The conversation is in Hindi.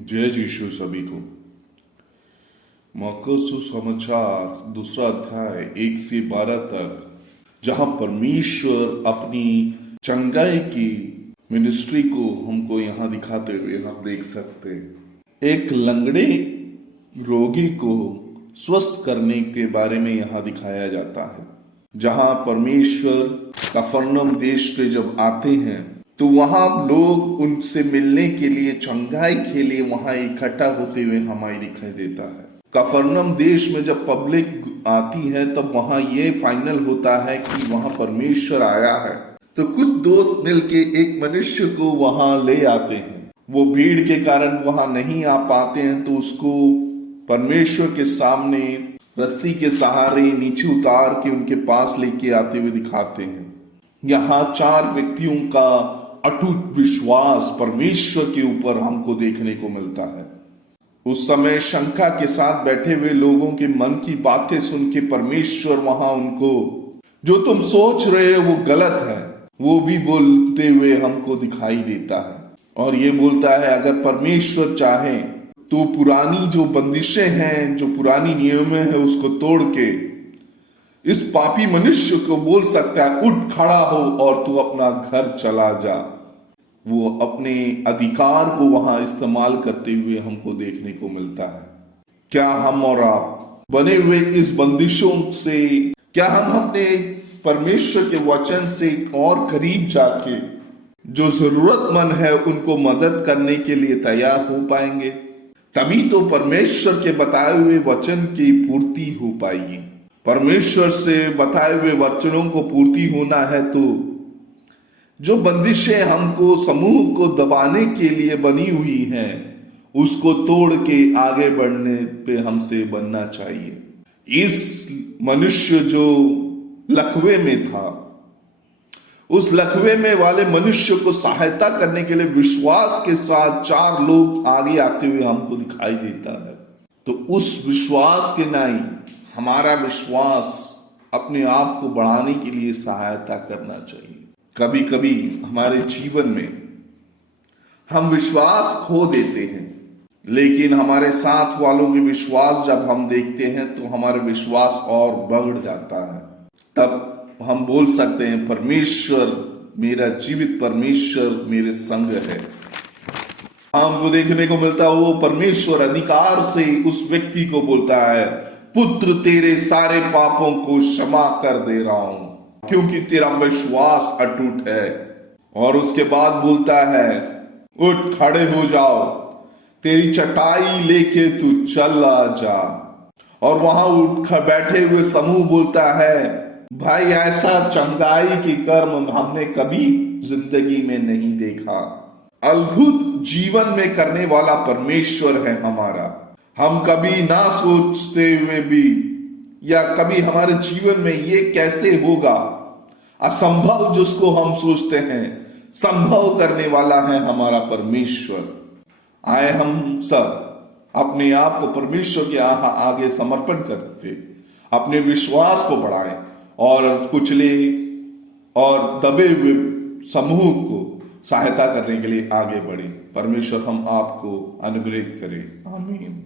जय यीशु सभी को। मरकुस सुसमाचार 2 अध्याय 1 से 12 तक, जहां परमेश्वर अपनी चंगाई की मिनिस्ट्री को हमको यहां दिखाते हुए हम देख सकते हैं। एक लंगड़े रोगी को स्वस्थ करने के बारे में यहां दिखाया जाता है। जहां परमेश्वर कफरनहूम देश पे जब आते हैं तो वहां लोग उनसे मिलने के लिए, चंगाई के लिए वहां इकट्ठा होते हुए हमारी दिखाई देता है। कफरनहूम देश में जब पब्लिक आती है तब वहां ये फाइनल होता है कि वहां परमेश्वर आया है। तो कुछ दोस्त मिलके एक मनुष्य को वहां ले आते हैं। वो भीड़ के कारण वहां नहीं आ पाते हैं तो उसको परमेश्वर के सामने रस्सी के सहारे नीचे उतार के उनके पास लेके आते हुए दिखाते हैं। यहाँ 4 व्यक्तियों का अटूट विश्वास परमेश्वर के ऊपर हमको देखने को मिलता है। उस समय शंका के साथ बैठे हुए लोगों के मन की बातें सुन के परमेश्वर वहां उनको, जो तुम सोच रहे हो वो गलत है, वो भी बोलते हुए हमको दिखाई देता है। और ये बोलता है अगर परमेश्वर चाहे तो पुरानी जो बंदिशें हैं, जो पुरानी नियम है, उसको तोड़ के इस पापी मनुष्य को बोल सकता है उठ खड़ा हो और तू अपना घर चला जा। वो अपने अधिकार को वहां इस्तेमाल करते हुए हमको देखने को मिलता है। क्या हम और आप बने हुए इस बंदिशों से, क्या हम अपने परमेश्वर के वचन से और करीब जाके जो जरूरतमंद है उनको मदद करने के लिए तैयार हो पाएंगे? तभी तो परमेश्वर के बताए हुए वचन की पूर्ति हो पाएगी। परमेश्वर से बताए हुए वचनों को पूर्ति होना है तो जो बंदिशें हमको, समूह को दबाने के लिए बनी हुई हैं, उसको तोड़ के आगे बढ़ने पे हमसे बनना चाहिए। इस मनुष्य जो लकवे में था, उस लकवे में वाले मनुष्य को सहायता करने के लिए विश्वास के साथ 4 लोग आगे आते हुए हमको दिखाई देता है। तो उस विश्वास के नहीं, हमारा विश्वास अपने आप को बढ़ाने के लिए सहायता करना चाहिए। कभी कभी हमारे जीवन में हम विश्वास खो देते हैं, लेकिन हमारे साथ वालों के विश्वास जब हम देखते हैं तो हमारा विश्वास और बढ़ जाता है। तब हम बोल सकते हैं परमेश्वर, मेरा जीवित परमेश्वर मेरे संग है। हमको देखने को मिलता है वो परमेश्वर अधिकार से उस व्यक्ति को बोलता है, पुत्र तेरे सारे पापों को क्षमा कर दे रहा हूं क्योंकि तेरा विश्वास अटूट है। और उसके बाद बोलता है उठ खड़े हो जाओ, तेरी चटाई लेके तू चला जा। और वहां उठ बैठे हुए समूह बोलता है भाई ऐसा चंगाई की कर्म हमने कभी जिंदगी में नहीं देखा। अद्भुत जीवन में करने वाला परमेश्वर है हमारा। हम कभी ना सोचते हुए भी, या कभी हमारे जीवन में ये कैसे होगा, असंभव जिसको हम सोचते हैं संभव करने वाला है हमारा परमेश्वर। आए हम सब अपने आप को परमेश्वर के आगे समर्पण करते, अपने विश्वास को बढ़ाएं और कुचले और दबे हुए समूह को सहायता करने के लिए आगे बढ़े। परमेश्वर हम आपको अनुग्रहित करे। आमीन।